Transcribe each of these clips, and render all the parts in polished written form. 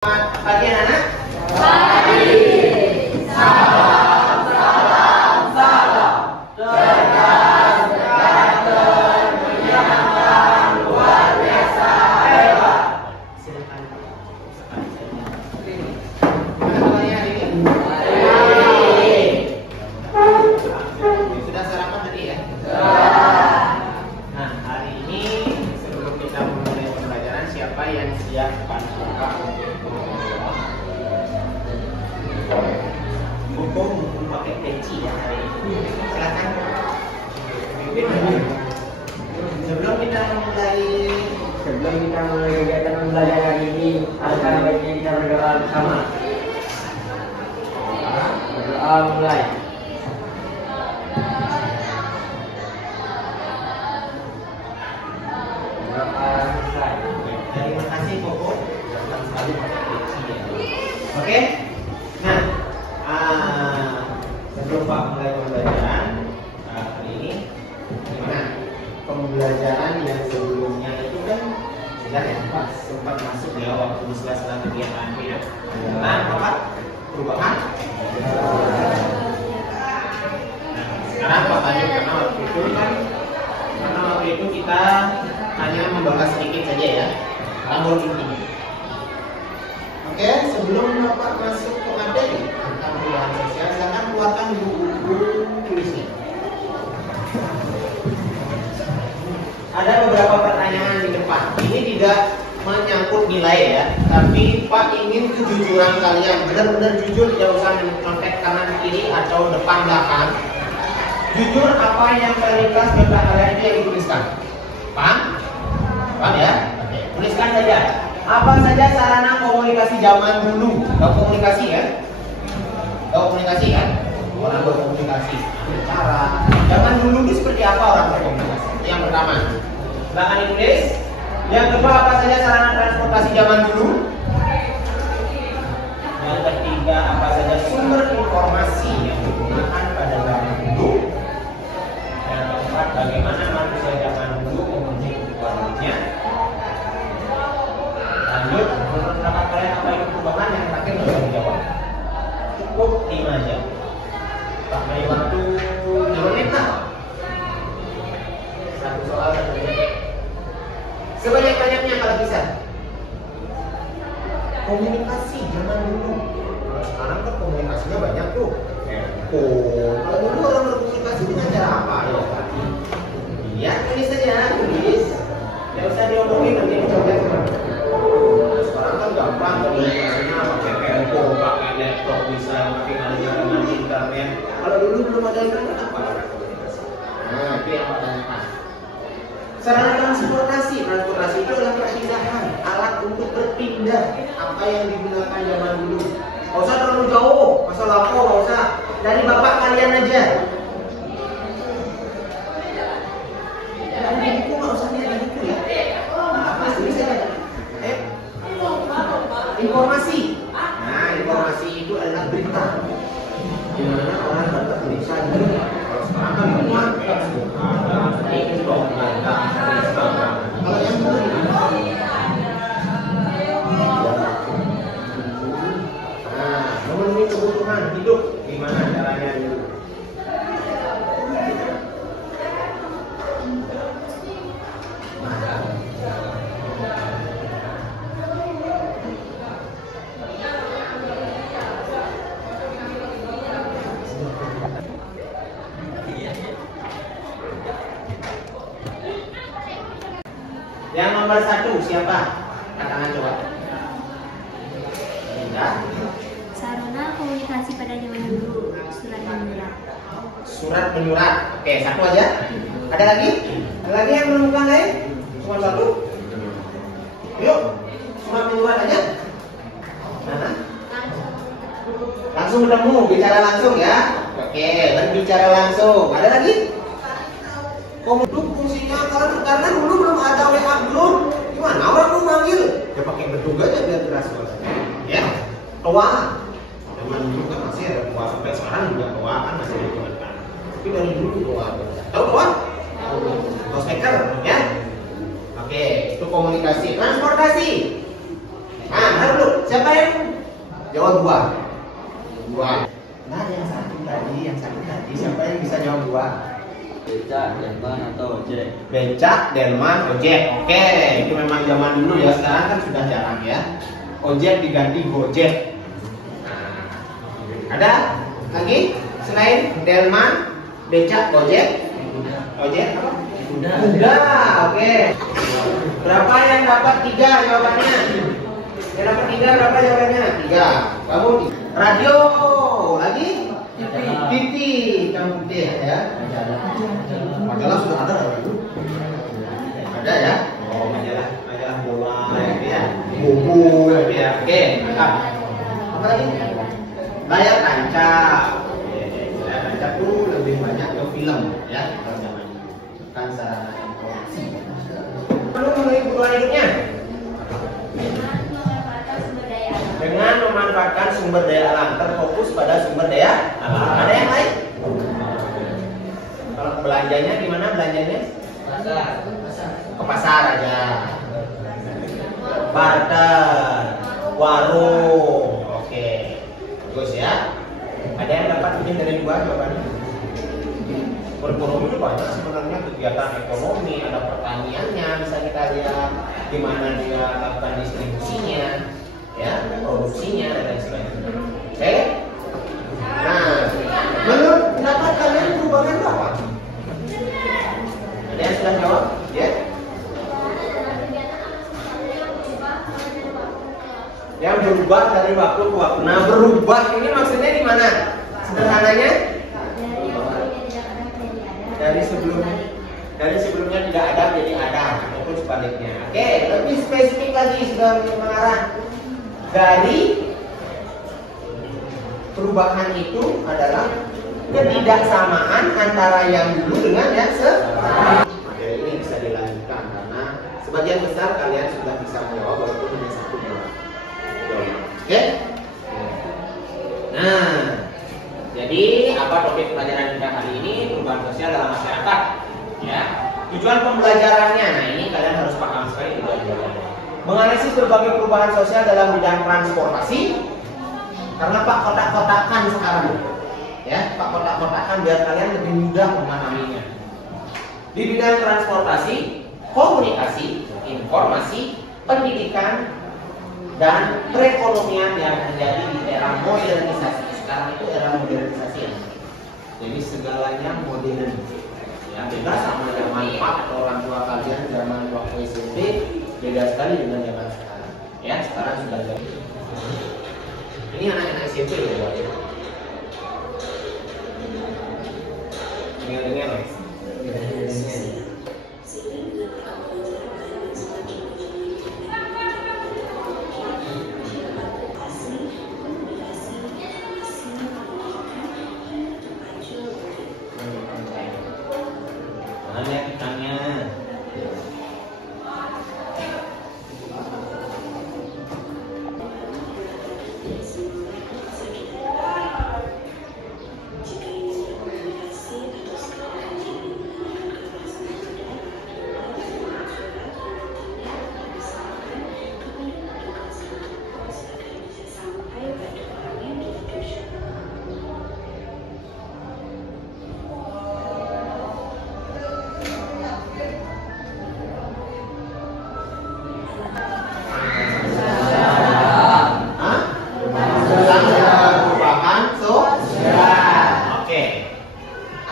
Selamat pagi anak-anak. Pagi. Salam, salam, salam. Cerdas, ganteng, menyenangkan, luar biasa hebat. Silakan. Gimana kabarnya hari ini? Sudah sarapan tadi ya? Nah, hari ini sebelum kita memulai pembelajaran, siapa yang siap buka buku pakai peci ya hari ini? Silakan. Sebelum kita mulai kegiatan pembelajaran hari ini, akan baiknya kita berdoa bersama. Berdoa mulai. Berdoa selesai. Terima kasih Koko. Jangan selalu pakai peci ya. Oke. Nah, sebelum Pak mulai pembelajaran hari ini, gimana? Pembelajaran yang sebelumnya itu kan sudah ya Pak sempat masuk ya waktu di sela-sela kegiatan ya. Nah, Bapak perubahan. Nah, sekarang Pak tanya karena waktu itu kita hanya membahas sedikit saja ya, namun intinya. Oke, sebelum Bapak masuk ke materi tentang perubahan sosial, silakan keluarkan buku tulisnya. Ada beberapa pertanyaan di depan. Ini tidak menyangkut nilai ya, tapi Pak ingin kejujuran kalian, benar-benar jujur, tidak usah mencontek kanan kiri atau depan belakang. Jujur apa yang terlintas di benak kalian itu yang dituliskan. Paham? Paham ya? Oke, tuliskan saja. Apa saja sarana komunikasi zaman dulu? Tahu komunikasi kan? Tahu komunikasi kan? Orang berkomunikasi, bicara. Zaman dulu itu seperti apa orang berkomunikasi? Yang pertama, silakan ditulis. Yang kedua, apa saja sarana transportasi zaman dulu? Yang ketiga, apa saja sumber informasi yang digunakan pada zaman dulu? Yang keempat, bagaimana manusia zaman dulu memenuhi kebutuhannya? Lanjut, menurut pendapat kalian apa itu perubahan? Yang terakhir nggak bisa dijawab. Cukup 5 jam. Pak beri waktu 2 menit lah. Satu soal 1 menit. Sebanyak-banyaknya kalau bisa. Komunikasi zaman dulu. Kalau sekarang kan komunikasinya banyak tuh. Kalau dulu orang berkomunikasi dengan cara apa ya? Ya tulis saja, tulis. Tidak usah diomongin nanti dicoba. Sekarang kan gampang komunikasinya pakai handphone, pakai laptop, bisa mengalirkan dengan internet. Kalau dulu belum ada internet apa komunikasi? Nah, itu yang pertanyaan. Sarana transportasi itu adalah perpindahan, alat untuk berpindah. Apa yang digunakan zaman dulu? Gak usah terlalu jauh, masa lampau gak usah. Dari bapak kalian aja. Dari buku gak usah lihat di buku ya. Apa tulis aja? Informasi. Nah, informasi itu adalah berita. Di mana orang dapat berita dulu. Kalau sekarang kan banyak ada TikTok, ada Instagram. Kalau yang dulu memenuhi kebutuhan hidup gimana caranya dulu? Yang nomor 1 siapa? Katakan coba. Linda. Sarana komunikasi pada zaman dulu, surat menyurat. Surat menyurat. Oke, 1 aja. Ada lagi? Ada lagi yang menemukan lain? Cuma 1? Yuk, surat menyurat aja. Nah. Langsung ketemu, bicara langsung ya. Oke, berbicara langsung. Ada lagi? Komunikasi fungsinya karena dulu belum ada WA belum. Gimana orang mau manggil? Ya pakai bedug aja biar keras suaranya. Ya, toa. Zaman dulu kan masih ada toa, sampai sekarang juga toa kan masih digunakan. Tapi dari dulu toa. Tahu toa? Tahu speaker? Ya. Oke, itu komunikasi. Transportasi. Nah, benar dulu. Siapa yang jawab dua? Dua. Nah, yang satu tadi. Siapa yang bisa jawab dua? Becak, delman atau ojek? Becak, delman, ojek. Oke, itu memang zaman dulu ya. Sekarang kan sudah jarang ya. Ojek diganti gojek. Nah, ada lagi selain delman, becak, ojek? Ojek apa? Kuda. Oke. Berapa yang dapat 3 jawabannya? Yang dapat 3 berapa jawabannya? 3. Kamu radio lagi? TV. Kamu putih ya? Majalah sudah ada dulu. Ada ya? Oh, majalah bola ya. Buku ya. Oke, mantap. Apa lagi? Layar tancap. Layar tancap tuh lebih banyak ke film ya. Kan sarana informasi. Lalu mengenai kebutuhan hidupnya dengan memanfaatkan sumber daya alam, terfokus pada sumber daya alam. Ada yang lain? Kalau belanjanya gimana belanjanya? Ke pasar aja. Barter, warung. Oke, bagus ya. Ada yang dapat lebih dari 2 jawabannya? Berekonomi itu banyak sebenarnya kegiatan ekonomi, ada pertaniannya, bisa kita lihat di mana dia lakukan distribusinya, ya, produksinya dan lain sebagainya. Oke? Nah, menurut pendapat kalian perubahan itu apa? Ada yang sudah jawab? Ya? Yang berubah dari waktu ke waktu. Nah, berubah ini maksudnya di mana? Sederhananya? Dari sebelumnya tidak ada jadi ada ataupun sebaliknya. Oke, lebih spesifik lagi sudah mengarah dari perubahan itu adalah ketidaksamaan antara yang dulu dengan yang sekarang. Materi ini bisa dilanjutkan karena sebagian besar kalian sudah bisa menjawab walaupun hanya 1 jawab. Oke? Nah, jadi apa topik pelajaran kita hari ini? Perubahan sosial dalam masyarakat. Ya, tujuan pembelajarannya. Nah, ini kalian harus paham sekali tujuan pembelajarannya. Menganalisis berbagai perubahan sosial dalam bidang transportasi. Karena Pak kotak-kotakan sekarang, ya, Pak kotak-kotakan biar kalian lebih mudah memahaminya. Di bidang transportasi, komunikasi, informasi, pendidikan, dan perekonomian yang terjadi di era modernisasi. Sekarang itu era modernisasi ya. Jadi segalanya modern. Ya, beda sama zaman Pak atau orang tua kalian zaman waktu SMP, beda sekali dengan zaman sekarang. Ya, sekarang sudah jadi. Ini anak-anak SMP ya, buat ya. Dengar-dengar, guys. Mana ikannya?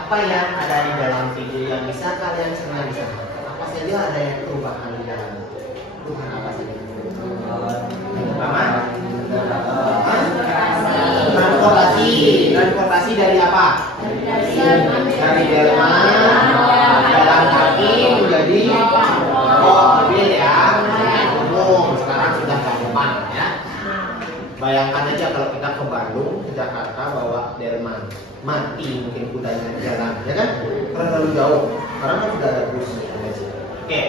Apa yang ada di dalam video yang bisa kalian sengaja? Apa saja ada yang perubahan di dalam? Perubahan apa saja? Transportasi. Transportasi dari apa? Dari delman, jalan kaki menjadi mobil ya. Umum. Sekarang sudah gampang ya. Bayangkan aja kalau kita ke Bandung, ke Jakarta bawa delman, mati mungkin kudanya di jalan, ya kan? Karena terlalu jauh. Sekarang kan sudah ada bus. Oke,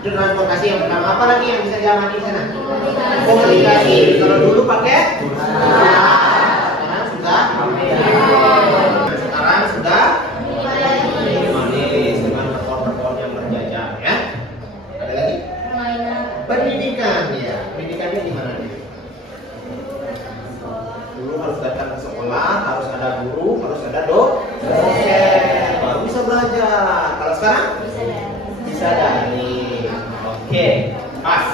itu transportasi yang pertama. Apa lagi yang bisa diamati di sana? Komunikasi. Kalau dulu pakai sekarang sudah manis dengan rekor-rekor yang berjajar, ya. Ada lagi? Pendidikan ya. Pendidikannya di mana nih? datang ke sekolah, harus ada guru, harus ada dosen, baru bisa belajar. Kalau sekarang bisa daring. Oke, pas.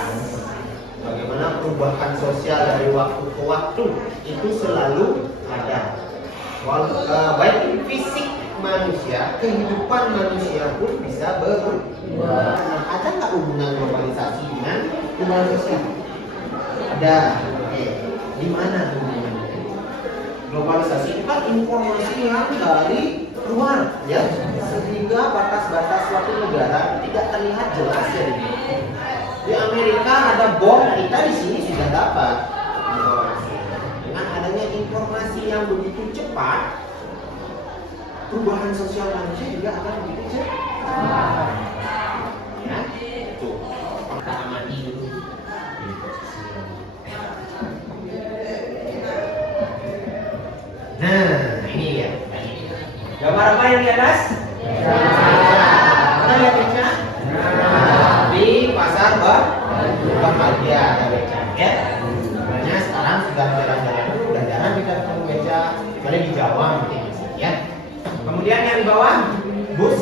Bagaimana perubahan sosial dari waktu ke waktu itu selalu ada. Baik fisik manusia, kehidupan manusia pun bisa berubah. Ada nggak hubungan globalisasi dengan perubahan sosial? Ada. Di mana hubungannya? Globalisasi itu kan informasi yang dari luar, ya, sehingga batas-batas suatu negara tidak terlihat jelas ya. Di Amerika ada bom, kita di sini sudah dapat informasi. Dengan adanya informasi yang begitu cepat, perubahan sosial manusia juga akan begitu cepat. Ya, itu. Kita amati dulu. Nah, ini dia. Gambar apa yang di atas? Mana lihat beca? Di pasar Bahagia ada beca, ya. Makanya sekarang sudah jarang kita ketemu beca, kecuali di Jawa mungkin masih, ya. Kemudian yang di bawah bus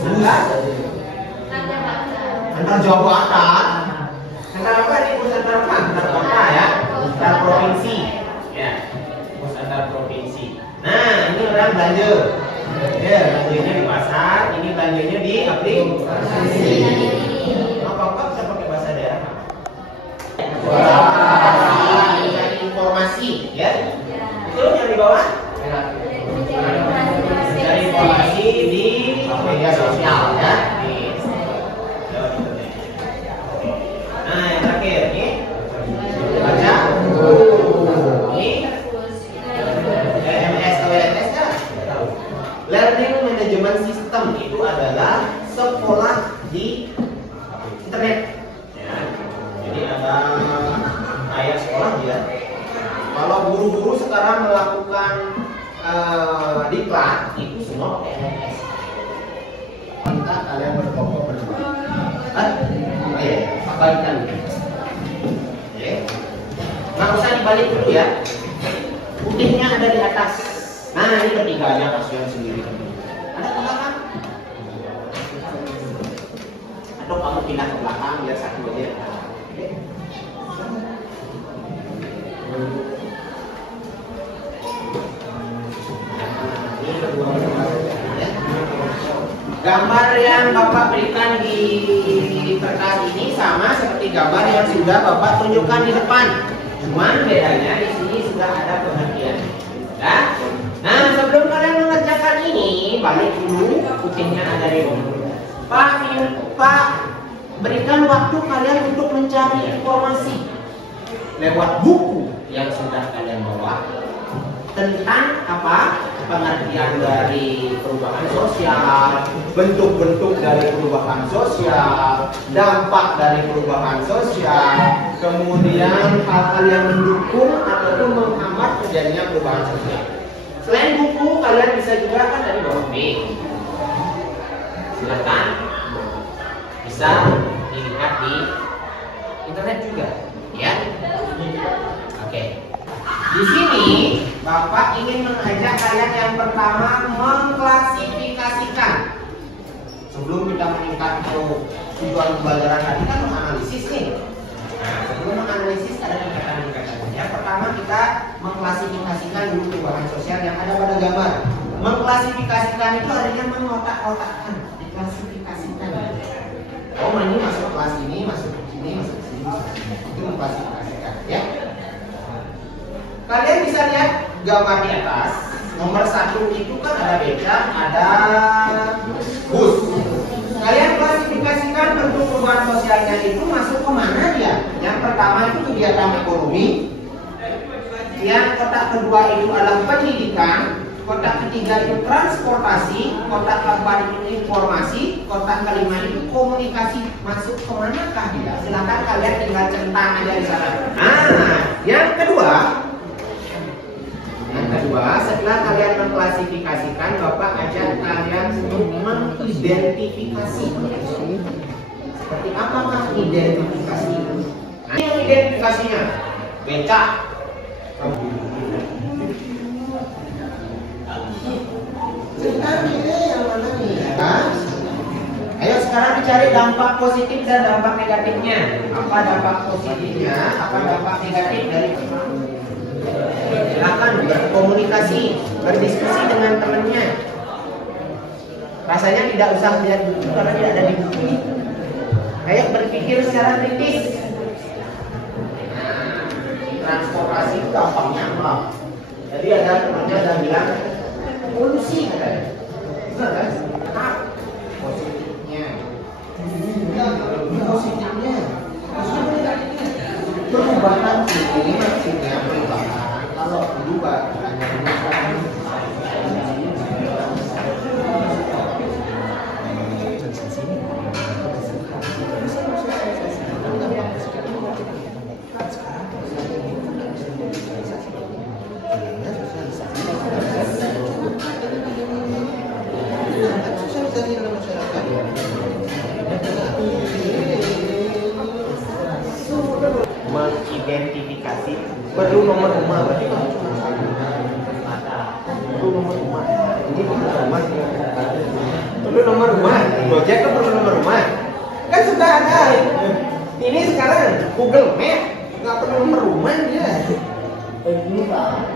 antar Jawa Barat. Antar apa ini? Bus antar apa? Antar kota, ya. Antar provinsi, ya. Bus antar provinsi. Nah, ini orang belanja. Ya, belanjanya di pasar, ini belanjanya di aplikasi. Apa-apa bisa pakai bahasa daerah. Mencari informasi, ya. Itu yang di bawah. Mencari informasi di media sosial, ya. Nah, yang terakhir ini baca. Learning Management System itu adalah sekolah di internet. Ya. Jadi ada kayak sekolah ya. Kalau guru-guru sekarang melakukan diklat itu semua pakai LMS. Minta kalian berkelompok berdua. Oke, abaikan. Oke. Nggak usah dibalik dulu ya. Putihnya ada di atas. Nah, ini ketiganya kasihan sendiri. Ada ke belakang? Atau kamu pindah ke belakang biar satu aja. Ini kedua ya. Gambar yang Bapak berikan di kertas ini sama seperti gambar yang sudah Bapak tunjukkan di depan. Cuman bedanya di sini sudah ada pengertian. Ya. Nah, sebelum kalian mengerjakan ini, balik dulu putihnya ada di bawah. Pak, berikan waktu kalian untuk mencari informasi lewat buku yang sudah kalian bawa tentang apa? Pengertian dari perubahan sosial, bentuk-bentuk dari perubahan sosial, dampak dari perubahan sosial, kemudian hal-hal yang mendukung ataupun menghambat terjadinya perubahan sosial. Selain buku, kalian bisa juga kan dari bawah B. Silakan bisa dilihat di internet juga, ya. Oke. Di sini Bapak ingin mengajak kalian yang pertama mengklasifikasikan. Sebelum kita meningkat ke tujuan pembelajaran tadi kan menganalisis nih. Nah, sebelum menganalisis ada tingkatan-tingkatan. Yang pertama kita mengklasifikasikan dulu perubahan sosial yang ada pada gambar. Mengklasifikasikan itu artinya mengotak-otakkan, diklasifikasikan. Oh, ini masuk kelas ini, masuk ke sini, masuk ke sini, itu mengklasifikasikan, ya. Kalian bisa lihat gambar di atas. Nomor 1 itu kan ada beca, ada bus. Kalian klasifikasikan bentuk perubahan sosialnya itu masuk ke mana dia? Yang pertama itu kegiatan ekonomi. Yang kotak kedua itu adalah pendidikan. Kotak ketiga itu transportasi. Kotak keempat itu informasi. Kotak kelima itu komunikasi. Masuk ke manakah dia? Silakan kalian tinggal centang aja di sana. Nah, yang kedua, setelah kalian mengklasifikasikan, Bapak ajak kalian untuk mengidentifikasi. Seperti apakah identifikasi? Nah, ini yang identifikasinya. Beca. Yang mana nih? Hah? Ayo sekarang dicari dampak positif dan dampak negatifnya. Apa dampak positifnya? Apa dampak negatif dari? Silakan berkomunikasi, berdiskusi dengan temannya. Rasanya tidak usah lihat buku karena tidak ada di buku. Ayo berpikir secara kritis. Transportasi dampaknya apa? Jadi ada temannya yang bilang polusi katanya. Benar kan? Positifnya. Positifnya. Perubahan ini maksudnya perubahan. Kalau berubah hanya mengidentifikasi perlu nomor rumah berarti kan perlu nomor rumah ini perlu rumah perlu nomor rumah Gojek kan perlu nomor rumah kan sudah ada ini sekarang Google Map nggak perlu nomor rumah dia ini pak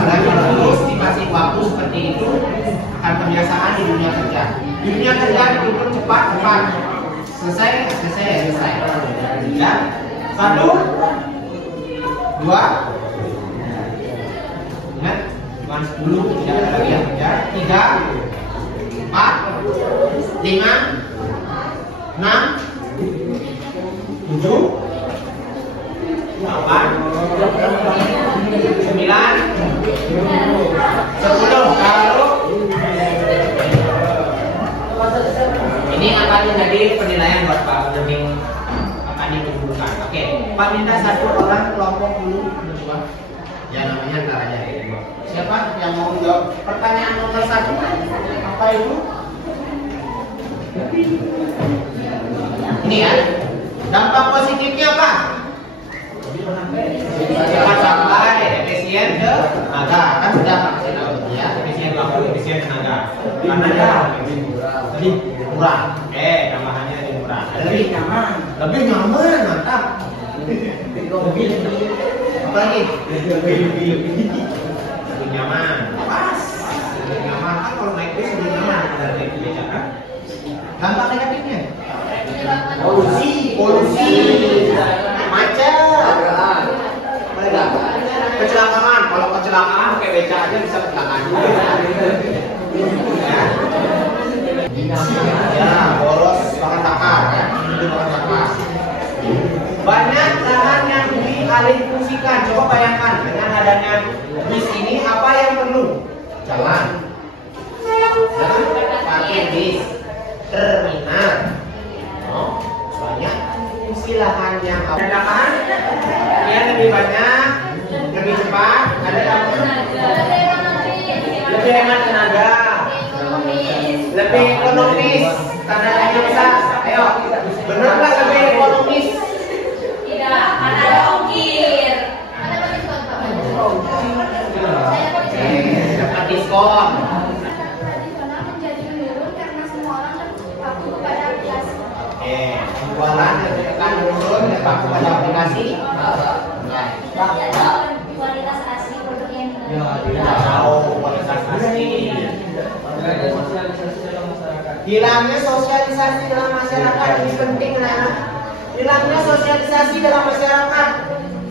Sekarang terus dikasih waktu seperti itu akan kebiasaan di dunia kerja. Di dunia kerja dituntut cepat. Selesai. Ya. 1, 2. Ingat, cuma 10 tidak ada lagi yang kerja. 3, 4, 5, 6, 7, 8, 9, 10. Kalau ini akan menjadi penilaian buat Pak Mending akan dikumpulkan. Oke, Pak minta satu orang kelompok dulu berdua. Ya namanya ntar aja. Siapa yang mau jawab pertanyaan nomor 1? Apa itu? Ini ya. Dampak positifnya apa? Cepat sampai, efisien ke tenaga. Kan sudah kasih tahu ya, efisien waktu, efisien tenaga. Karena dia lebih murah. Tambahannya lebih murah. Lebih nyaman. Lebih nyaman, mantap. Lebih apa lagi? Lebih nyaman. Pas. Lebih nyaman kan kalau naik bis lebih nyaman dari naik beca kan? Dampak negatifnya? Polusi. Macet. Kecelakaan. Kalau kecelakaan pakai beca aja bisa kecelakaan. Ya, boros bahan bakar ya. Banyak lahan yang dialih fungsikan. Coba bayangkan dengan adanya bis ini apa yang perlu? Jalan. Parkir bis, terminal. Banyak fungsi lahan yang dadakan dia lebih banyak, lebih cepat, ada lebih hemat tenaga, lebih ekonomis, tanahnya besar. Ayo, benar nggak lebih ekonomis? Tidak, karena ada ongkir. Dapat diskon. Jualan akan menurun terpaku pada aplikasi. Kualitas asli produk yang Tidak tahu kualitas asli. Hilangnya sosialisasi dalam masyarakat ini penting lah. Hilangnya sosialisasi dalam masyarakat.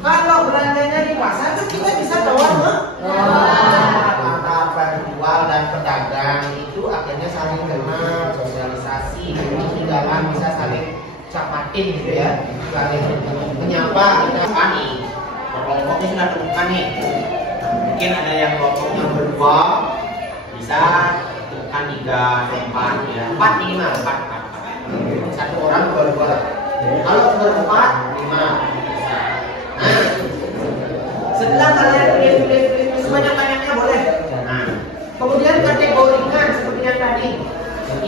Kalau belanjanya di pasar tuh kita bisa tawar antara penjual dan pedagang itu akhirnya saling kenal, sosialisasi di dalam bisa saling capatin gitu ya, saling menyapa. Kita nih kelompoknya sudah temukan nih, mungkin ada yang kelompoknya berdua bisa temukan 3 atau 4 ya, 4 minimal 4. Satu orang 2 lah. Kalau berempat 5. Nah, setelah kalian tulis sebanyak-banyaknya boleh. Nah, kemudian kategorikan seperti yang tadi.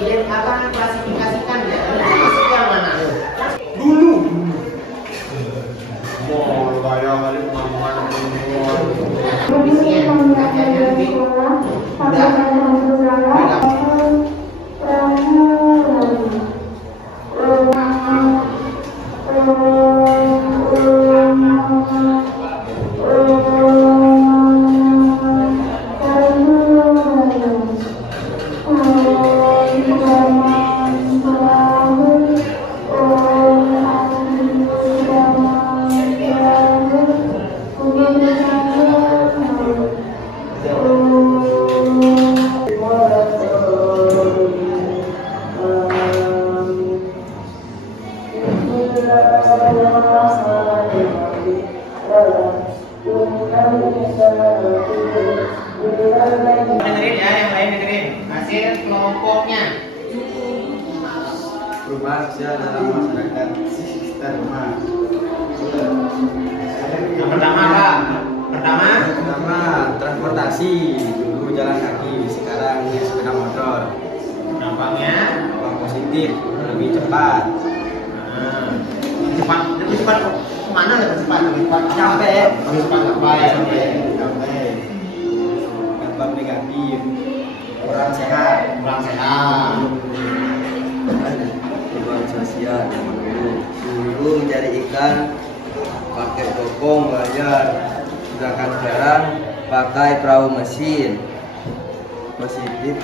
Klasifikasikan ya. Ini masuk yang mana? Dulu. Mau bayar balik mana dengerin ya, yang lain dengerin. Hasil kelompoknya. Perubahan sosial dalam masyarakat sekitar rumah. Yang pertama apa? Pertama, transportasi. Dulu jalan kaki, sekarang sepeda motor. Dampaknya Dampak positif, lebih cepat. lebih cepat kemana lebih cepat? Lebih cepat Sampai. Lebih cepat sampai. Dampak negatif, kurang sehat. Perubahan sosial dulu mencari ikan pakai bokong bayar, sedangkan sekarang pakai perahu mesin. Positif,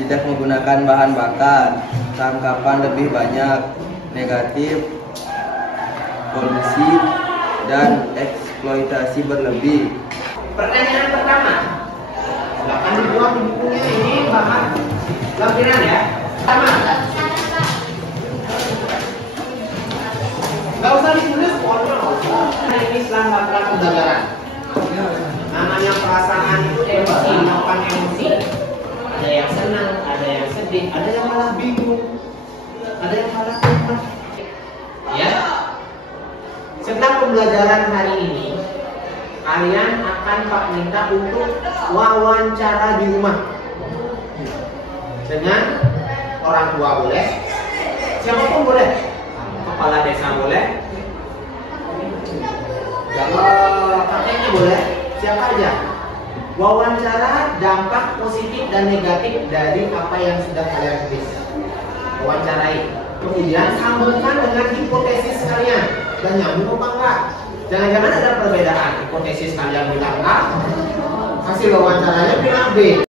tidak menggunakan bahan bakar, tangkapan lebih banyak. Negatif, polusi dan eksploitasi berlebih. Pertanyaan pertama, silakan dibuat di bukunya, ini bahan lampiran ya. Pertama, nggak usah ditulis pokoknya nggak usah. Ini selanggaran pembelajaran. Namanya perasaan itu emosi, makan emosi. Ada yang senang, ada yang sedih, ada yang malah bingung, ada yang malah cemas. Ya. Setelah pembelajaran hari ini, kalian akan Pak minta untuk wawancara di rumah dengan orang tua boleh, siapapun boleh, kepala desa boleh, kalau kakeknya boleh, siapa aja. Wawancara dampak positif dan negatif dari apa yang sudah kalian tulis. Wawancarai, kemudian sambungkan dengan hipotesis kalian dan nyambung apa enggak. Jangan-jangan ada perbedaan, hipotesis kalian bilang A, hasil wawancaranya bilang B.